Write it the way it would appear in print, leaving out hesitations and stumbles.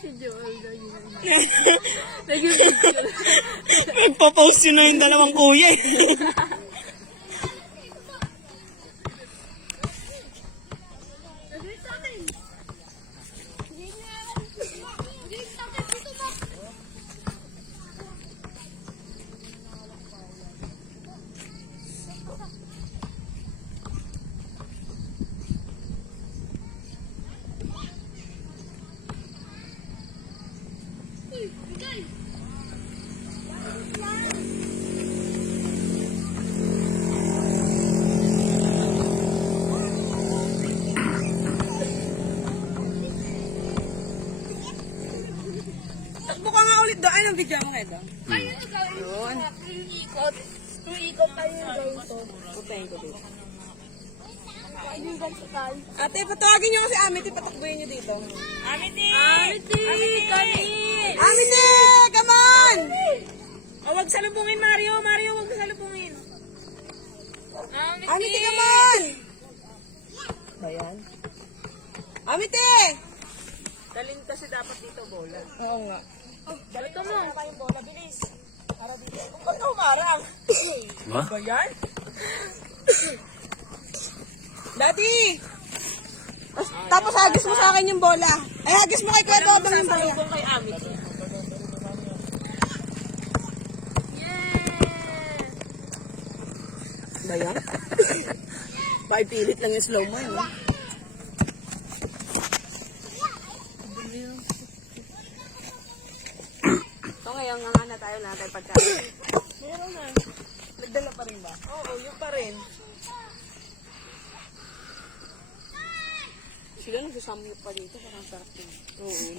Si Joel daw yun. Nagpa-post yun na yung dalawang kuya eh. Takbo ka nga ulit doon. Ay, nang bigyan mo ito. Ayun na gawin ko. Ikot. Ikot tayo yung gawin ko. Putayin ko dito. Kaibigan sa tayo. Ate, patawagin niyo kasi Amity. Patakbuhin niyo dito. Amity! Kami! Amity! Come on! Oh, wag salubungin, Mario. Mario, wag salubungin. Amity, come on! Ba yan? Amity! Daling kasi dapat dito bola. Oo nga. Dali ka mo. Para yung bola, bilis. Para dito. Ba't ka umarang? Ma? Ba yan? Daddy! Tapos hagis mo sa akin yung bola. Ay, hagis mo kay Kuya Dodong yung bola. Salubong kay Amity. Ba yan? Paipilit lang yung slow mo yun. So ngayon, nga na tayo na tayo pagkain. Meron na. Nagdala pa rin ba? Oo, yun pa rin. Sila nagsasamyup pa dito, parang sarap din. Oo.